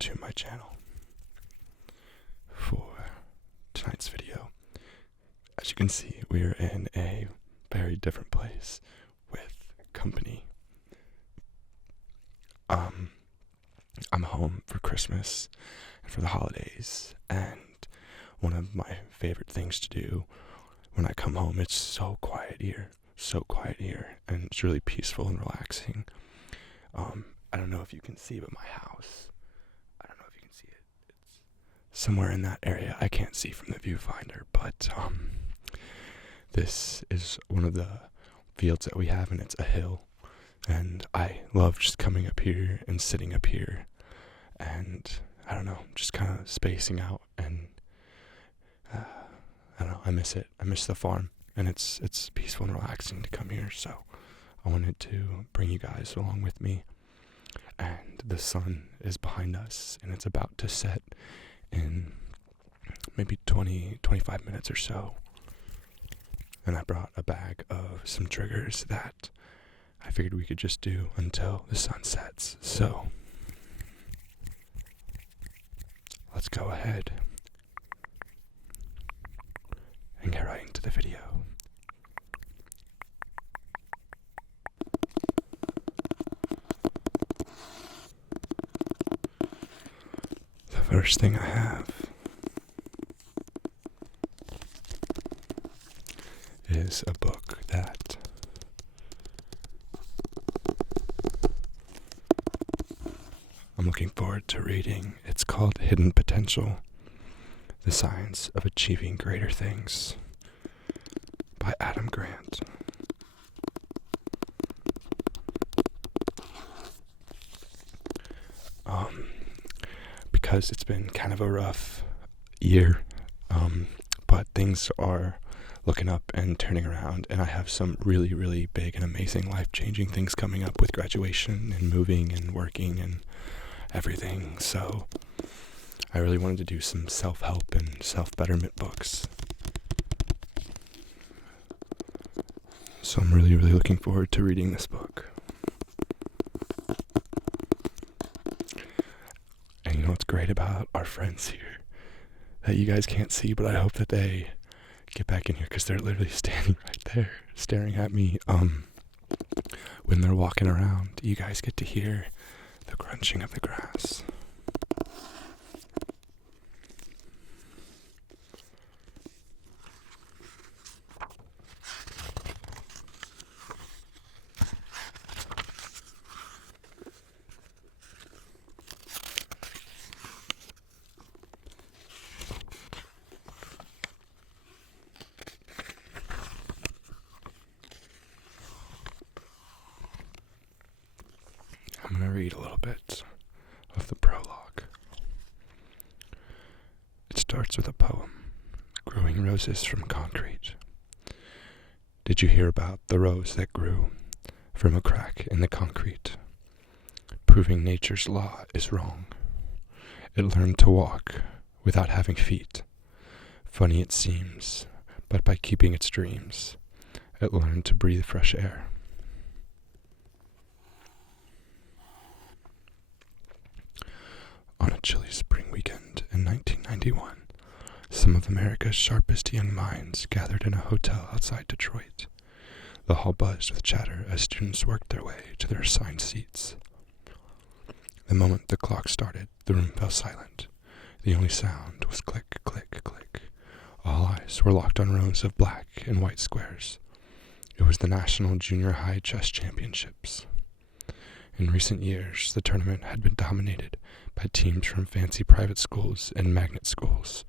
to my channel for tonight's video. As you can see, we are in a very different place with company. I'm home for Christmas and for the holidays, and one of my favorite things to do when I come home, it's so quiet here, and it's really peaceful and relaxing. I don't know if you can see, but my house, I don't know if you can see it. It's somewhere in that area. I can't see from the viewfinder, but this is one of the fields that we have, and it's a hill. And I love just coming up here and sitting up here, and I don't know, just kind of spacing out, and I don't know, I miss it. I miss the farm, and it's peaceful and relaxing to come here, so I wanted to bring you guys along with me. And the sun is behind us, and it's about to set in maybe 20-25 minutes or so. And I brought a bag of some triggers that I figured we could just do until the sun sets. So let's go ahead and get right into the video. The first thing I have is a book that I'm looking forward to reading. It's called Hidden Potential: The Science of Achieving Greater Things by Adam Grant. Because it's been kind of a rough year, but things are looking up and turning around, and I have some really, really big and amazing life-changing things coming up with graduation and moving and working and everything. So I really wanted to do some self-help and self-betterment books. So I'm really, really looking forward to reading this book. And you know what's great about our friends here that you guys can't see, but I hope that they get back in here, because they're literally standing right there staring at me when they're walking around. You guys get to hear the crunching of the grass. I'm going to read a little bit of the prologue. It starts with a poem, Growing Roses from Concrete. Did you hear about the rose that grew from a crack in the concrete? Proving nature's law is wrong. It learned to walk without having feet. Funny it seems, but by keeping its dreams, it learned to breathe fresh air. On a chilly spring weekend in 1991, some of America's sharpest young minds gathered in a hotel outside Detroit. The hall buzzed with chatter as students worked their way to their assigned seats. The moment the clock started, the room fell silent. The only sound was click, click, click. All eyes were locked on rows of black and white squares. It was the National Junior High Chess Championships. In recent years, the tournament had been dominated by teams from fancy private schools and magnet schools.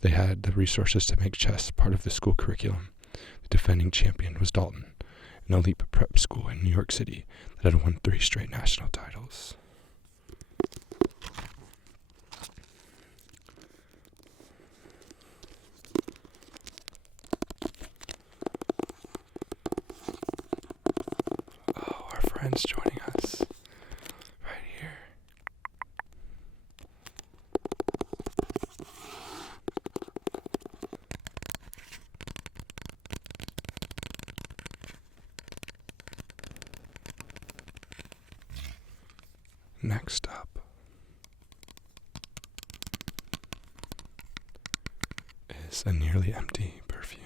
They had the resources to make chess part of the school curriculum. The defending champion was Dalton, an elite prep school in New York City that had won 3 straight national titles. Oh, our friend's joining us right here. Next up, is a nearly empty perfume.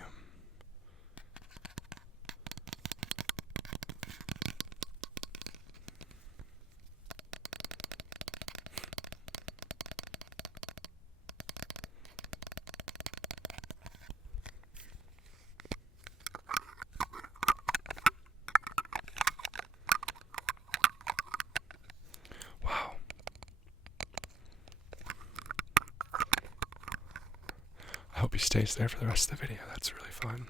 Wow. I hope he stays there for the rest of the video. That's really fun.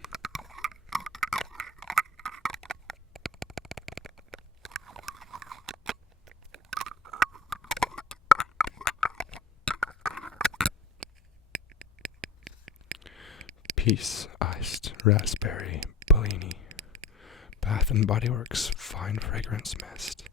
Peace Iced Raspberry Bellini Bath & Body Works Fine Fragrance Mist.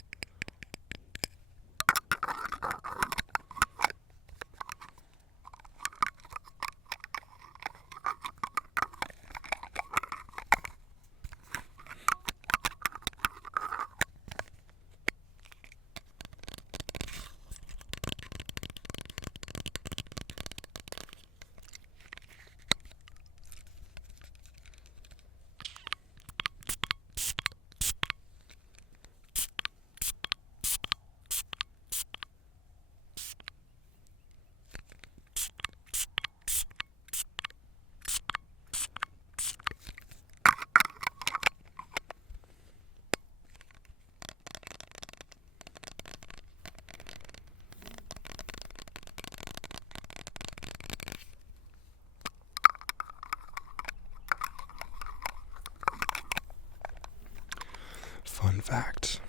Fun fact.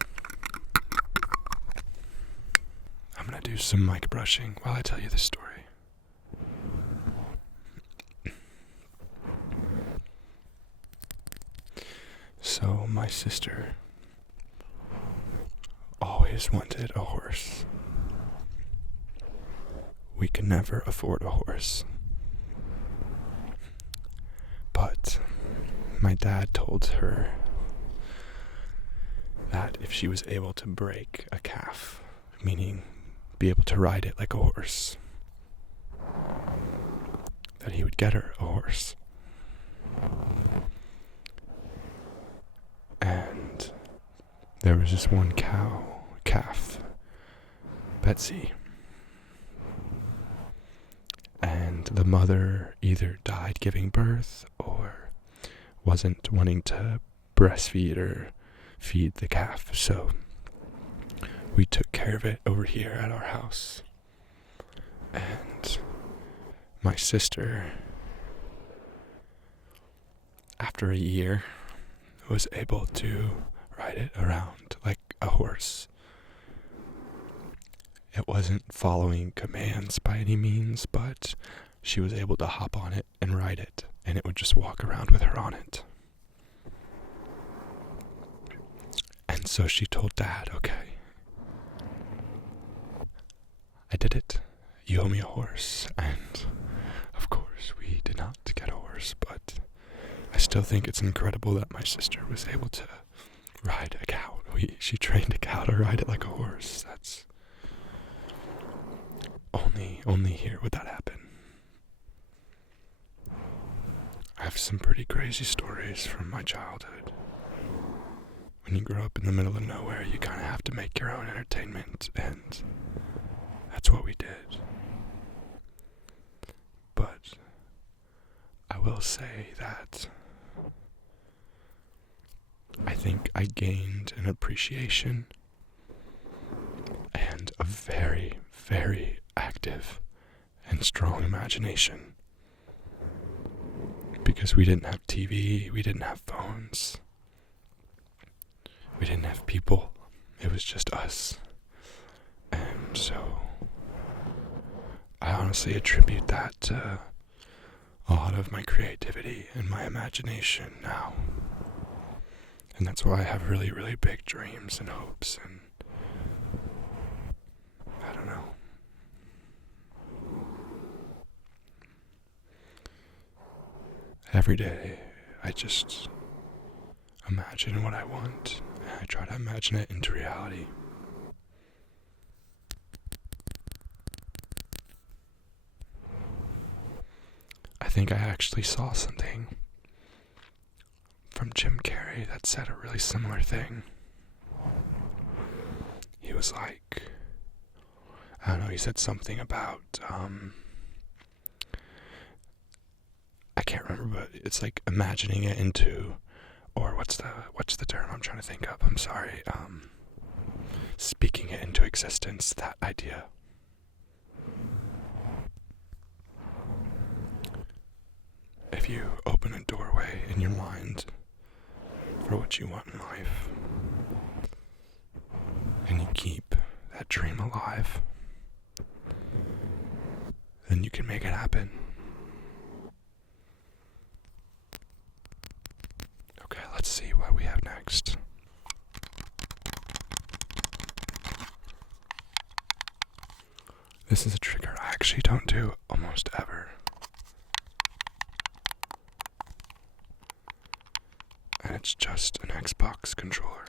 I'm gonna do some mic brushing while I tell you this story. So my sister always wanted a horse. We could never afford a horse. But my dad told her that if she was able to break a calf, meaning be able to ride it like a horse, that he would get her a horse. And there was this one calf, Betsy, and the mother either died giving birth or wasn't wanting to breastfeed or feed the calf, so we took care of it over here at our house. And my sister, after a year, was able to ride it around like a horse. It wasn't following commands by any means, but she was able to hop on it and ride it, and it would just walk around with her on it. And so she told Dad, okay, I did it. You owe me a horse. And of course we did not get a horse, but I still think it's incredible that my sister was able to ride a cow. She trained a cow to ride it like a horse. That's only here would that happen. I have some pretty crazy stories from my childhood. When you grow up in the middle of nowhere, you kind of have to make your own entertainment, and that's what we did. But I will say that I think I gained an appreciation and a very, very active and strong imagination. Because we didn't have TV, we didn't have phones. We didn't have people. It was just us. And so I honestly attribute that to a lot of my creativity and my imagination now. And that's why I have really, really big dreams and hopes, and I don't know. Every day I just imagine what I want, and I try to imagine it into reality. I think I actually saw something from Jim Carrey that said a really similar thing. He was like, I don't know, he said something about, I can't remember, but it's like imagining it into, or what's the term I'm trying to think of? I'm sorry. Speaking it into existence, that idea. If you open a doorway in your mind for what you want in life, and you keep that dream alive, then you can make it happen. Okay, let's see what we have next. This is a trigger I actually don't do almost ever. And it's just an Xbox controller.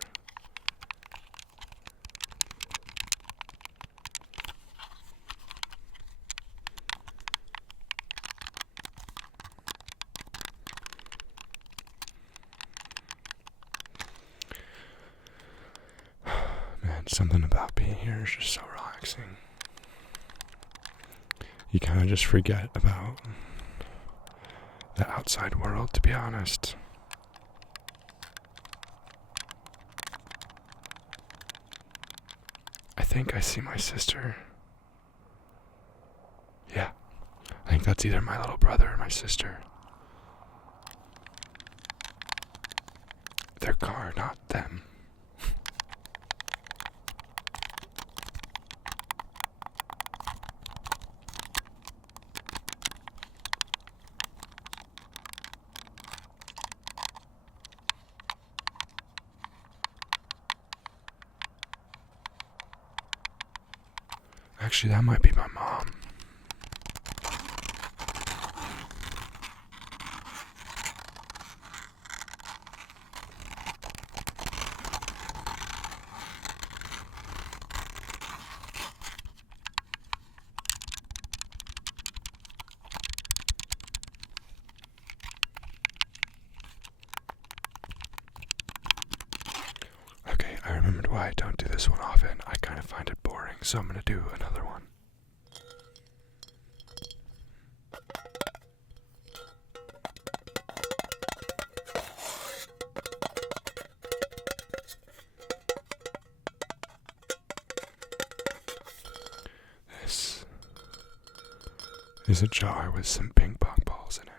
Man, something about being here is just so relaxing. You kind of just forget about the outside world, to be honest. I think I see my sister. Yeah, I think that's either my little brother or my sister. Their car, not them. Actually, that might be my mom. Okay, I remembered why I don't do this one often. I kind of find it boring, so I'm gonna do another one. This is a jar with some ping pong balls in it.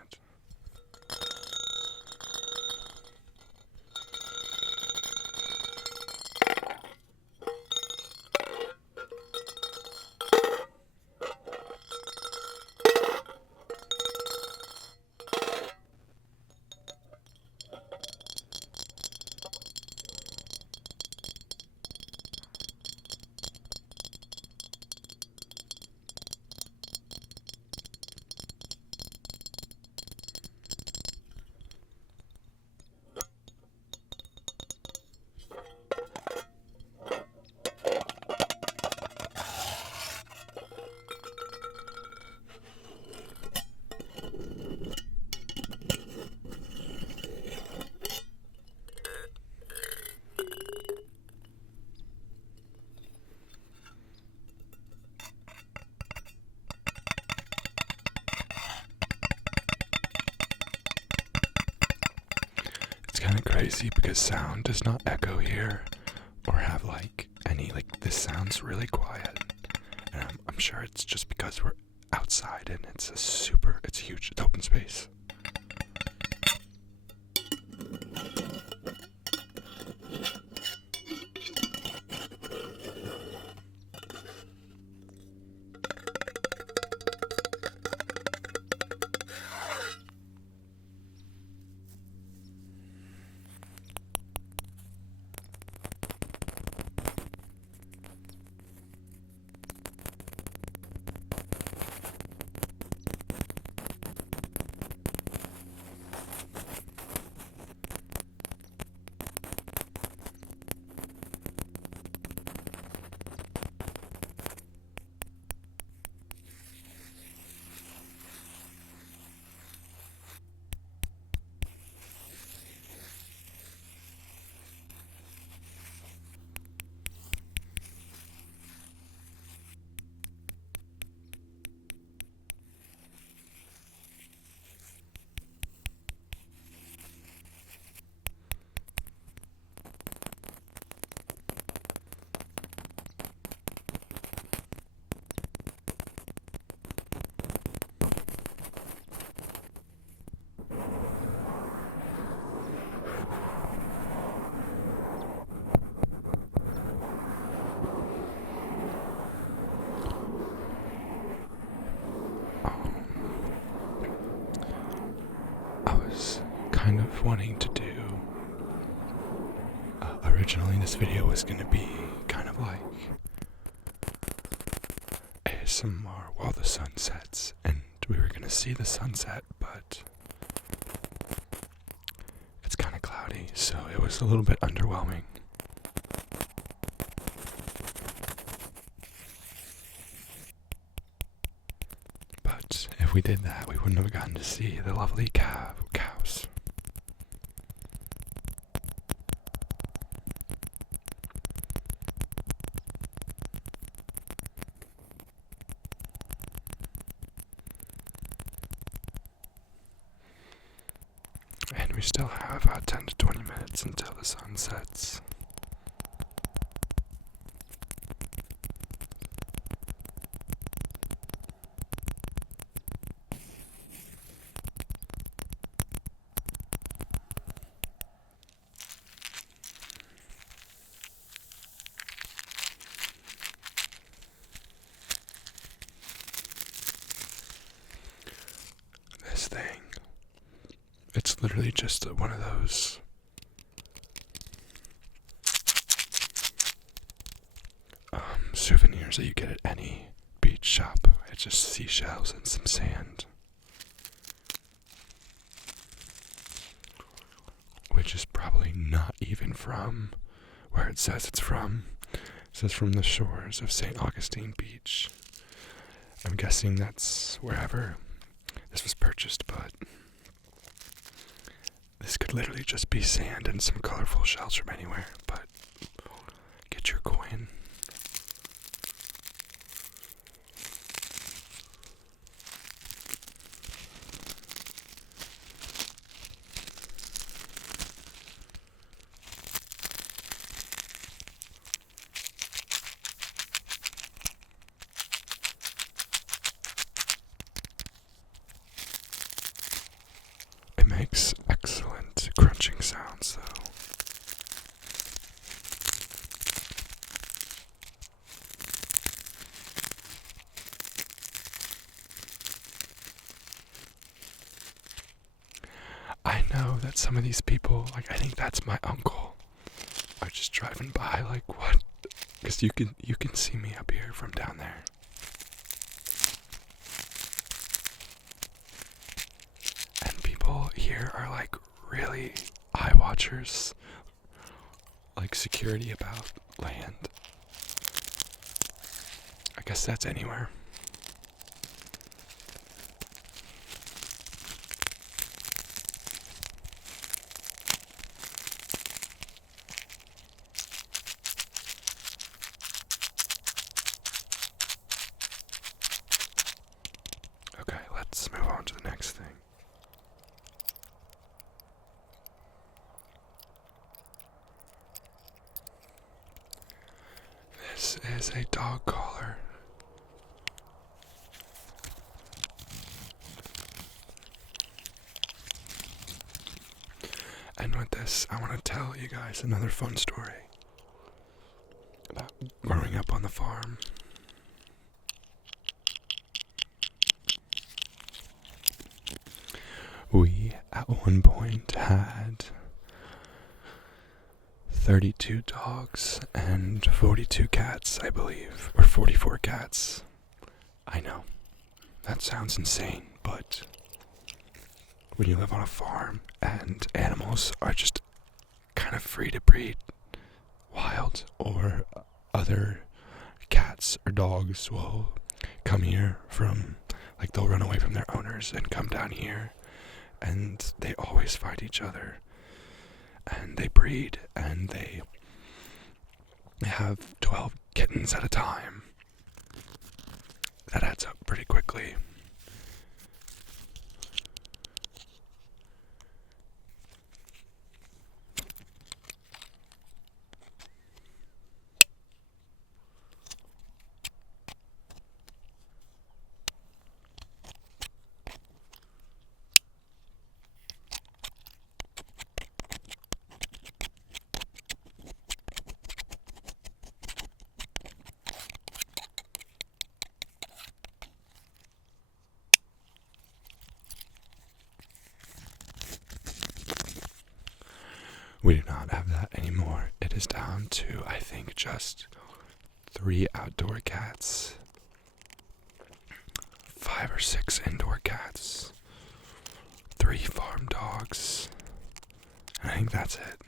It's kind of crazy because sound does not echo here or have this sounds really quiet. And I'm sure it's just because we're outside and it's huge, it's open space. I was kind of wanting to do, originally this video was going to be kind of like ASMR while the sun sets, and we were going to see the sunset, but it's kind of cloudy, so it was a little bit underwhelming. But if we did that, we wouldn't have gotten to see the lovely cows. And we still have 10 to 20 minutes until the sun sets. This thing, it's literally just one of those souvenirs that you get at any beach shop. It's just seashells and some sand, which is probably not even from where it says it's from. It says from the shores of St. Augustine Beach. I'm guessing that's wherever this was purchased, but this could literally just be sand and some colorful shells from anywhere. But get your coin. Makes excellent crunching sounds, though. I know that some of these people, I think that's my uncle, are just driving by like, what? Because you can see me up here from down there. Here are like really eye watchers, like security about land. I guess that's anywhere. Okay, let's move on to the next thing. This is a dog collar. And with this, I want to tell you guys another fun story about growing up on the farm. We, at one point, had 32 dogs and 42 cats, I believe, or 44 cats. I know, that sounds insane, but when you live on a farm and animals are just kind of free to breed wild, or other cats or dogs will come here from, like, they'll run away from their owners and come down here, and they always fight each other. And they breed, and they have 12 kittens at a time. That adds up pretty quickly. We do not have that anymore. It is down to, I think, just 3 outdoor cats, 5 or 6 indoor cats, 3 farm dogs, and I think that's it.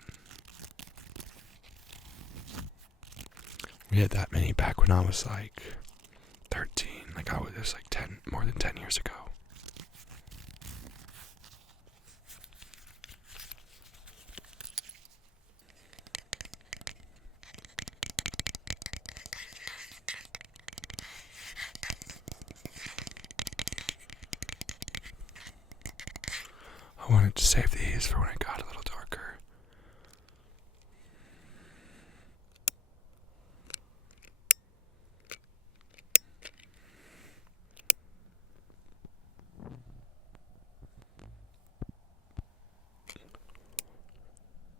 We had that many back when I was like 13, it was like more than 10 years ago. I wanted to save these for when it got a little darker.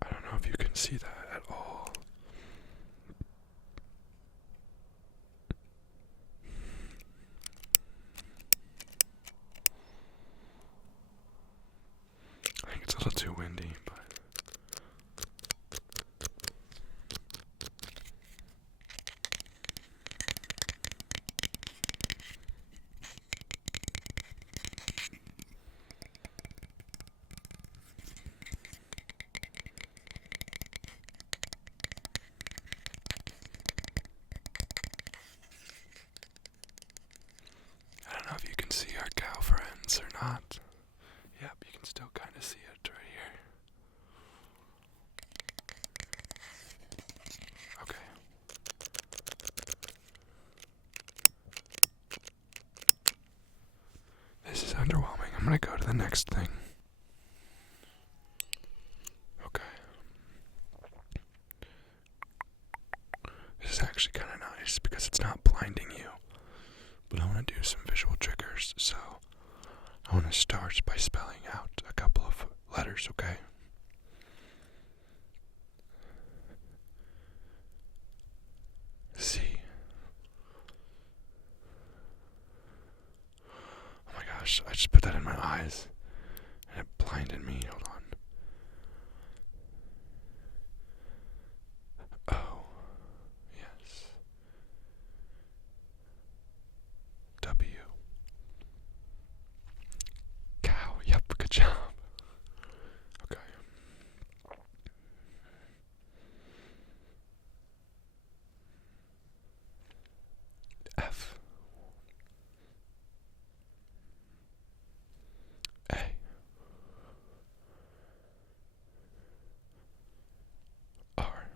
I don't know if you can see that at all. I think it's a little too windy, but I don't know if you can see our cow friends or not. Yep, you can still kind of see it right here. Okay. This is underwhelming. I'm gonna go to the next thing. Okay. This is actually kind of nice because it's not blinding you. But I want to do some visual triggers, so I want to start by spelling out a couple of letters, okay? C. Oh my gosh, I just put that in my eyes and it blinded me. Hold on. Oh, yes. W. Cow. Yep, good job. Okay. F. A. R.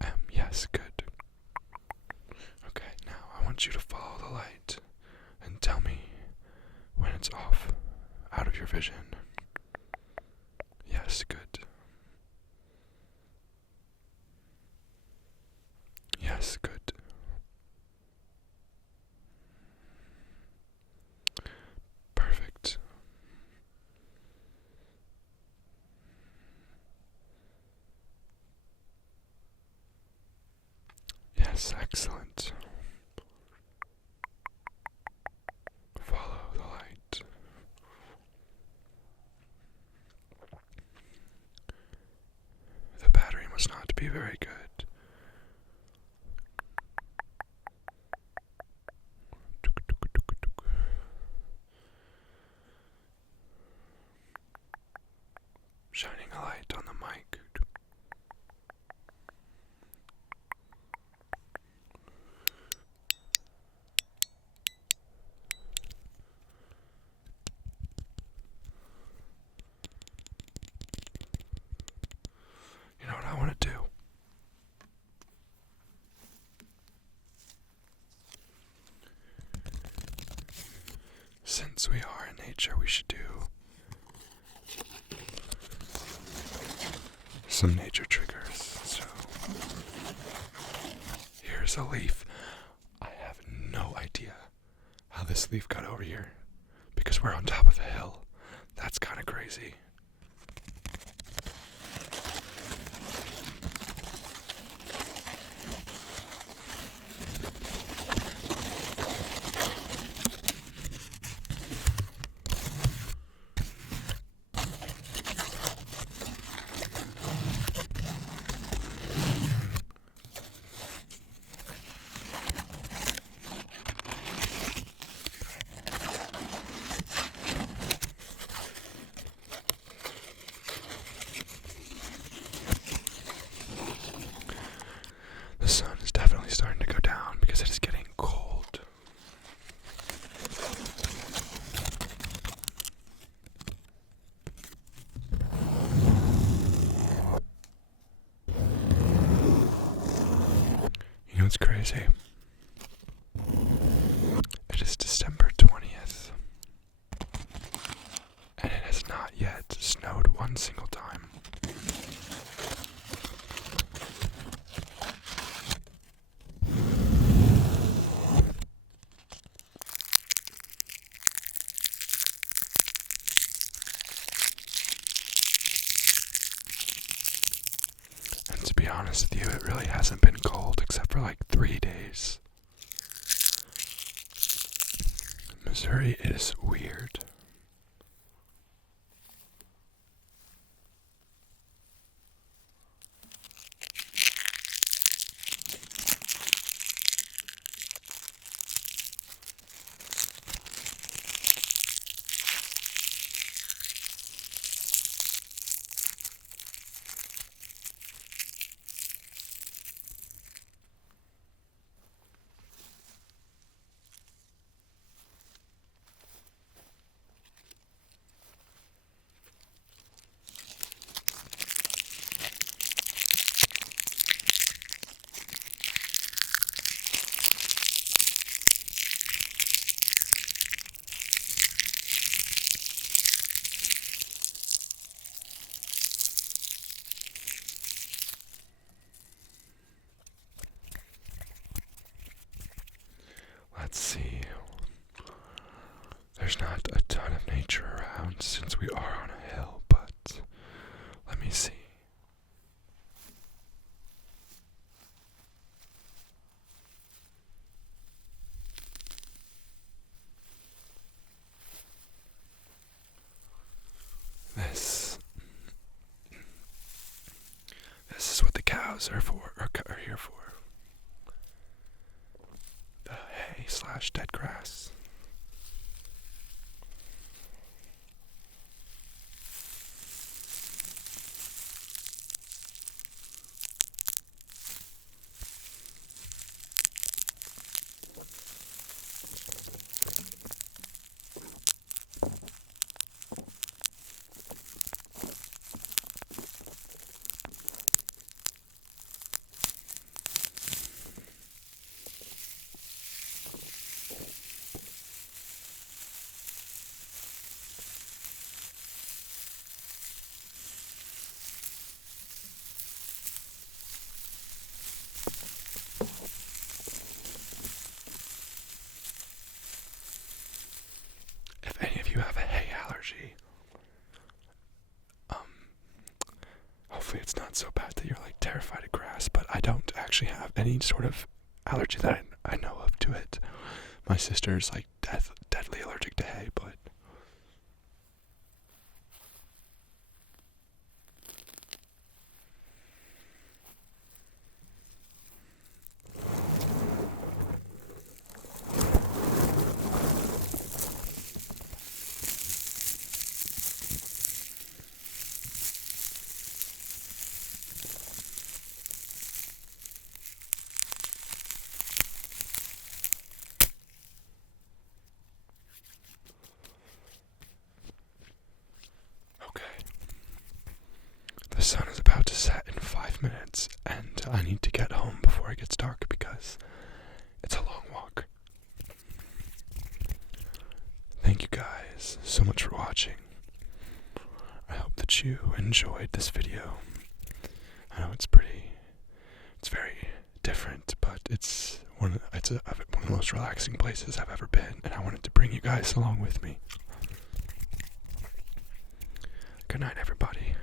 M. Yes, good. Okay, now I want you to follow the light and tell me when it's off, out of your vision. Yes, good. Yes, good. Perfect. Yes, excellent. Follow the light. The battery must not be very good. Shining a light on the mic. You know what I want to do? Since we are in nature, we should do some nature triggers. So here's a leaf. I have no idea how this leaf got over here because we're on top of a hill. That's kind of crazy. crazy. It is December 20th, and it has not yet snowed one single time. And to be honest with you, it really hasn't been cold except for like 3 days. Missouri is weird. Let's see. There's not a ton of nature around since we are on a hill, but let me see. This is what the cows are for, are here for. The hay/dead grass. If any of you have a hay allergy, hopefully it's not so bad that you're like terrified of grass, but I don't actually have any sort of allergy that I know of to it. My sister's like deadly allergic to hay, but the sun is about to set in 5 minutes, and I need to get home before it gets dark because it's a long walk. Thank you guys so much for watching. I hope that you enjoyed this video. I know it's very different, but it's one of the most relaxing places I've ever been, and I wanted to bring you guys along with me. Good night, everybody.